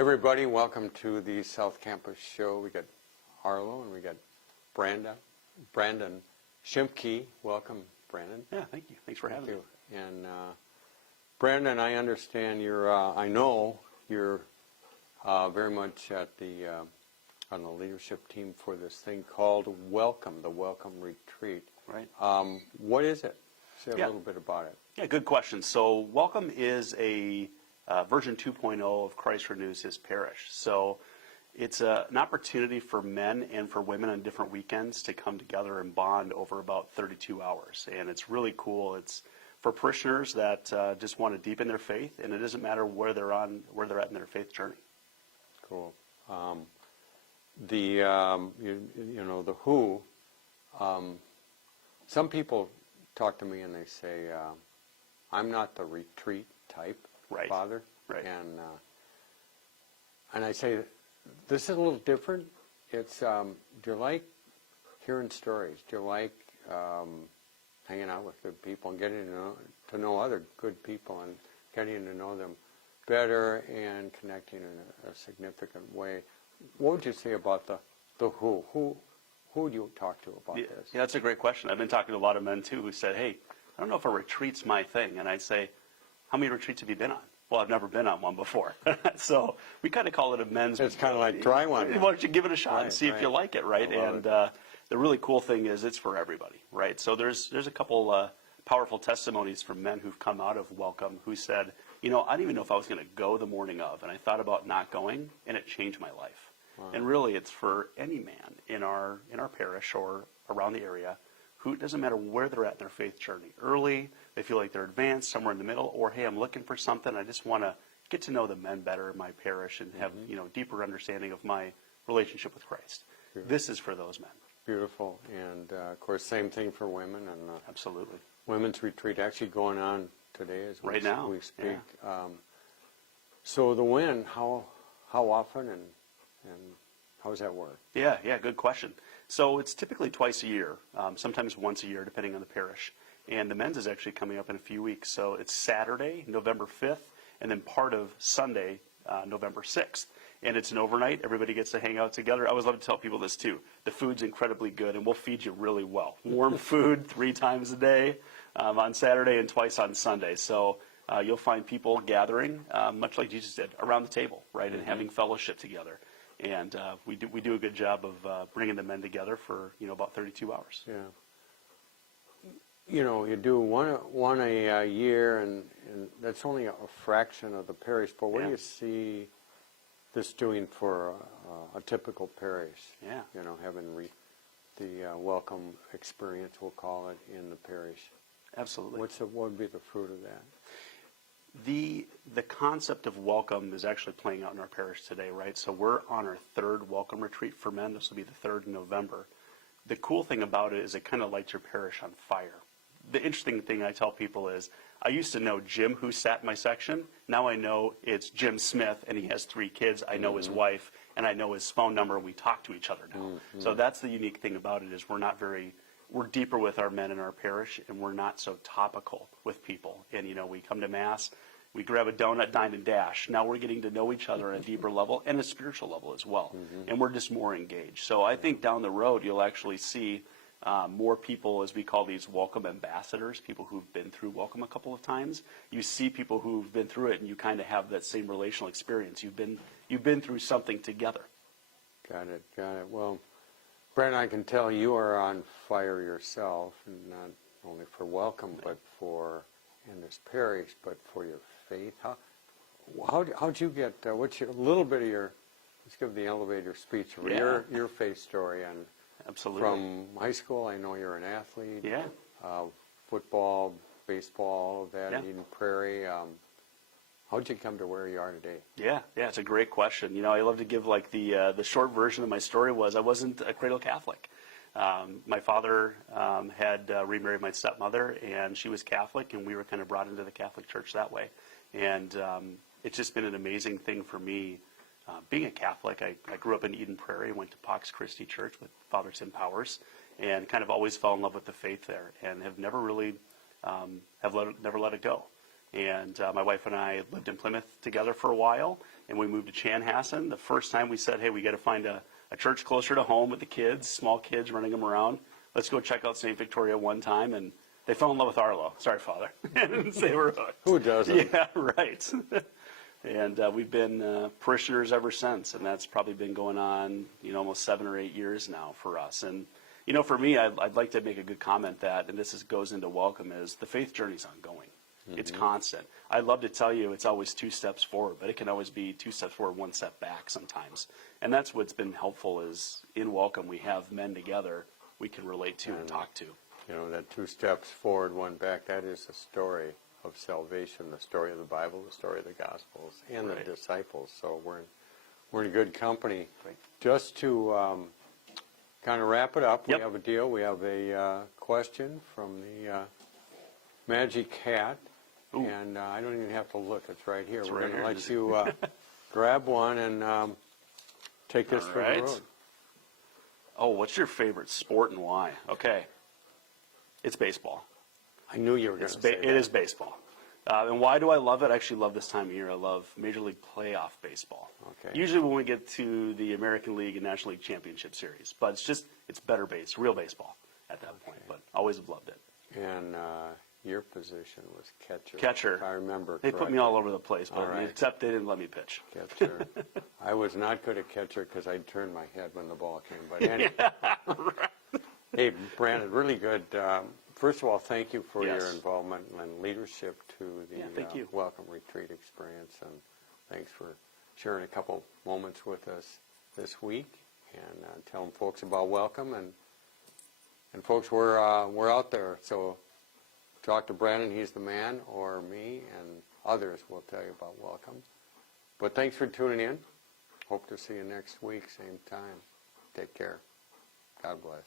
Everybody, welcome to the South Campus show. We got Arlo and we got Brandon Schimke. Welcome, Brandon. Yeah, thank you. Thanks for having me. And Brandon, I understand I know you're very much at on the leadership team for this thing called Welcome, the Welcome Retreat. Right. What is it? Say a little bit about it. Yeah, good question. So Welcome is a version 2.0 of Christ Renews His Parish. So it's an opportunity for men and for women on different weekends to come together and bond over about 32 hours. And it's really cool. It's for parishioners that just want to deepen their faith, and it doesn't matter where they're at in their faith journey. Cool. The who. Some people talk to me and they say, "I'm not the retreat type, right, Father." Right. And I say, this is a little different. It's do you like hearing stories? Do you like hanging out with good people and getting to know other good people and getting to know them better and connecting in a significant way? What would you say about the who? Who do you talk to about this? Yeah, that's a great question. I've been talking to a lot of men too who said, "Hey, I don't know if a retreat's my thing." And I'd say, "How many retreats have you been on?" "Well, I've never been on one before." So we kind of call it a men's. It's kind of like try one. Why don't you give it a shot and see if you like it, right? And the really cool thing is it's for everybody, right? So there's a couple powerful testimonies from men who've come out of Welcome who said, I didn't even know if I was going to go the morning of, and I thought about not going, and it changed my life. Wow. And really, it's for any man in our parish or around the area who, it doesn't matter where they're at in their faith journey. Early, they feel like they're advanced, somewhere in the middle, or hey, I'm looking for something. I just want to get to know the men better in my parish and have deeper understanding of my relationship with Christ. Beautiful. This is for those men. Beautiful, and of course, same thing for women. And absolutely, women's retreat actually going on today as right now we speak. Yeah. So the when, how often and how does that work? Yeah, good question. So it's typically twice a year, sometimes once a year, depending on the parish. And the men's is actually coming up in a few weeks. So it's Saturday, November 5th, and then part of Sunday, November 6th. And it's an overnight. Everybody gets to hang out together. I always love to tell people this too. The food's incredibly good, and we'll feed you really well. Warm food 3 times a day on Saturday and twice on Sunday. So you'll find people gathering, much like Jesus did, around the table, right, and having fellowship together. And we do a good job of bringing the men together for about 32 hours. Yeah. You do one a year, and that's only a fraction of the parish. But what do you see this doing for a typical parish? Yeah. Having the welcome experience, we'll call it, in the parish. Absolutely. What would be the fruit of that? The concept of welcome is actually playing out in our parish today, right? So we're on our 3rd welcome retreat for men. This will be the 3rd in November. The cool thing about it is it kind of lights your parish on fire. The interesting thing I tell people is I used to know Jim, who sat in my section. Now I know it's Jim Smith, and he has 3 kids. I know his wife, and I know his phone number, and we talk to each other now. So that's the unique thing about it is we're deeper with our men in our parish, and we're not so topical with people. And, we come to Mass, we grab a donut, dine, and dash. Now we're getting to know each other at a deeper level and a spiritual level as well. And we're just more engaged. So I think down the road you'll actually see more people, as we call these welcome ambassadors, people who've been through welcome a couple of times. You see people who've been through it, and you kind of have that same relational experience. You've been through something together. Got it. Well, Brandon, I can tell you are on fire yourself, and not only for welcome, but for in this parish, but for your faith. How'd you get? What's a little bit of your? Let's give the elevator speech of your faith story. And absolutely, from high school, I know you're an athlete. Yeah. Football, baseball, all of that. Yeah. Eden Prairie. How'd you come to where you are today? Yeah, it's a great question. I love to give the short version of my story was I wasn't a cradle Catholic. My father had remarried my stepmother, and she was Catholic, and we were kind of brought into the Catholic Church that way. And it's just been an amazing thing for me. Being a Catholic, I grew up in Eden Prairie, went to Pax Christi Church with Father Tim Powers, and kind of always fell in love with the faith there, and have never really never let it go. And my wife and I lived in Plymouth together for a while, and we moved to Chanhassen. The first time we said, hey, we got to find a church closer to home with the kids, small kids, running them around. Let's go check out St. Victoria one time. And they fell in love with Arlo. Sorry, Father. And they were hooked. Who doesn't? Yeah, right. And we've been parishioners ever since, and that's probably been going on, almost 7 or 8 years now for us. And, for me, I'd like to make a good comment that, and this goes into welcome, is the faith journey's ongoing. It's constant. I'd love to tell you it's always 2 steps forward, but it can always be 2 steps forward, 1 step back sometimes. And that's what's been helpful is in welcome we have men together we can relate to and talk to. That 2 steps forward, 1 back, that is the story of salvation, the story of the Bible, the story of the Gospels, and Right. the disciples. So we're in good company. Right. Just to kind of wrap it up, Yep. we have a deal. We have a question from the Magic Hat. Ooh. And I don't even have to look. It's right here. It's We're right going to here. let you grab one and take this All for right. the road. Oh, what's your favorite sport and why? Okay. It's baseball. I knew you were going to say that. It is baseball. And why do I love it? I actually love this time of year. I love Major League Playoff Baseball. Okay. Usually when we get to the American League and National League Championship Series. But it's better real baseball at that point. But always have loved it. And your position was catcher. Catcher. If I remember They put me correctly. all over the place, but All right. except they didn't let me pitch. Catcher. I was not good at catcher because I'd turn my head when the ball came. But anyway. Hey, Brandon, really good. First of all, thank you for Yes. your involvement and leadership to the thank you. Welcome Retreat experience. And thanks for sharing a couple moments with us this week and telling folks about Welcome. And folks, we're out there. So talk to Brandon, he's the man, or me, and others will tell you about Welcome. But thanks for tuning in. Hope to see you next week, same time. Take care. God bless.